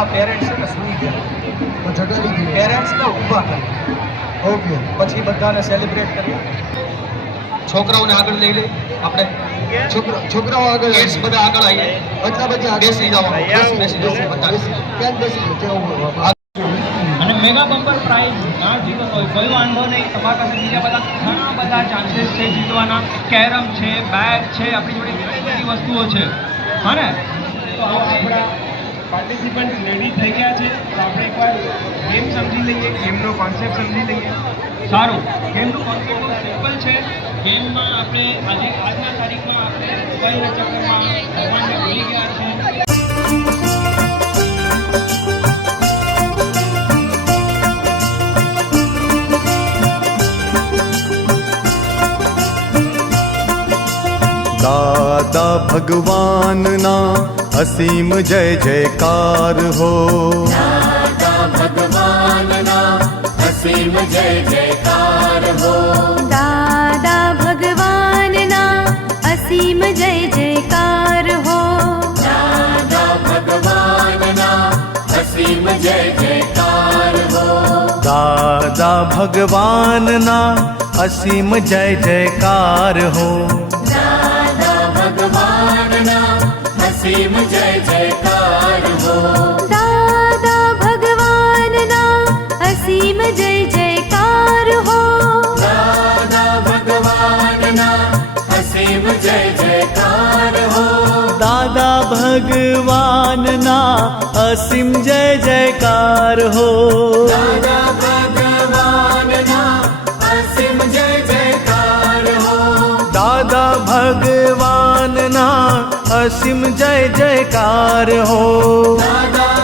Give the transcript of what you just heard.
આ પેરેન્ટ્સ છે ને સુઈ ગયા જગાડી દીધું પેરેન્ટ્સને ઊભા કરી ઓકે પછી બધાને સેલિબ્રેટ કરીએ છોકરાઓને આગળ લઈ લઈ આપણે છોકરાઓ આગળ કિડ્સ બધા આગળ આવીએ બધા બધા બેસી જવાનું બેસી જવાનું બધા ક્યાં બેસી ગયો ત્યાં અને મેગા બમ્પર પ્રાઇઝ ના જીતો હોય કોઈ વાંધો નહીં. તમારા પાસે બીજા બધા ઘણા બધા ચાન્સીસ છે જીતવાના. કેરમ છે, બેગ છે, આપણી જોડે ઘણી બધી વસ્તુઓ છે. હા ને? તો આપણા પાર્ટિસિપન્ટ રેડી થઈ ગયા છે. તો આપણે એકવાર ગેમ સમજી લઈએ, ગેમનો કોન્સેપ્ટ સમજી લઈએ. સારું, ગેમનું કોન્સેપ્ટ બહુ સિમ્પલ છે. ગેમમાં આપણે આજના તારીખમાં આપણે મોબાઈલના ચક્કરમાં ભગવાનને ભૂલી ગયા છે. દાદા ભગવાનના અસીમ જય જયકાર હો. દાદા ભગવાનના અસીમ જય જયકાર હો. દાદા ભગવાનના અસીમ જય જયકાર હો. દાદા ભગવાનના અસીમ જય જયકાર હો. દાદા ભગવાનના અસીમ જય જયકાર હો. ભગવાનના અસીમ જય જયકાર હો. દાદા ભગવાનના અસીમ જય જયકાર હો. દાદા ભગવાનના અસીમ જય જયકાર હો. દાદા ભગવાનના અસીમ જય જયકાર હો. દાદા ભગવાનના અસીમ જય જયકાર હો. દાદા ભગવાનના અસીમ જય જયકાર હો. દાદા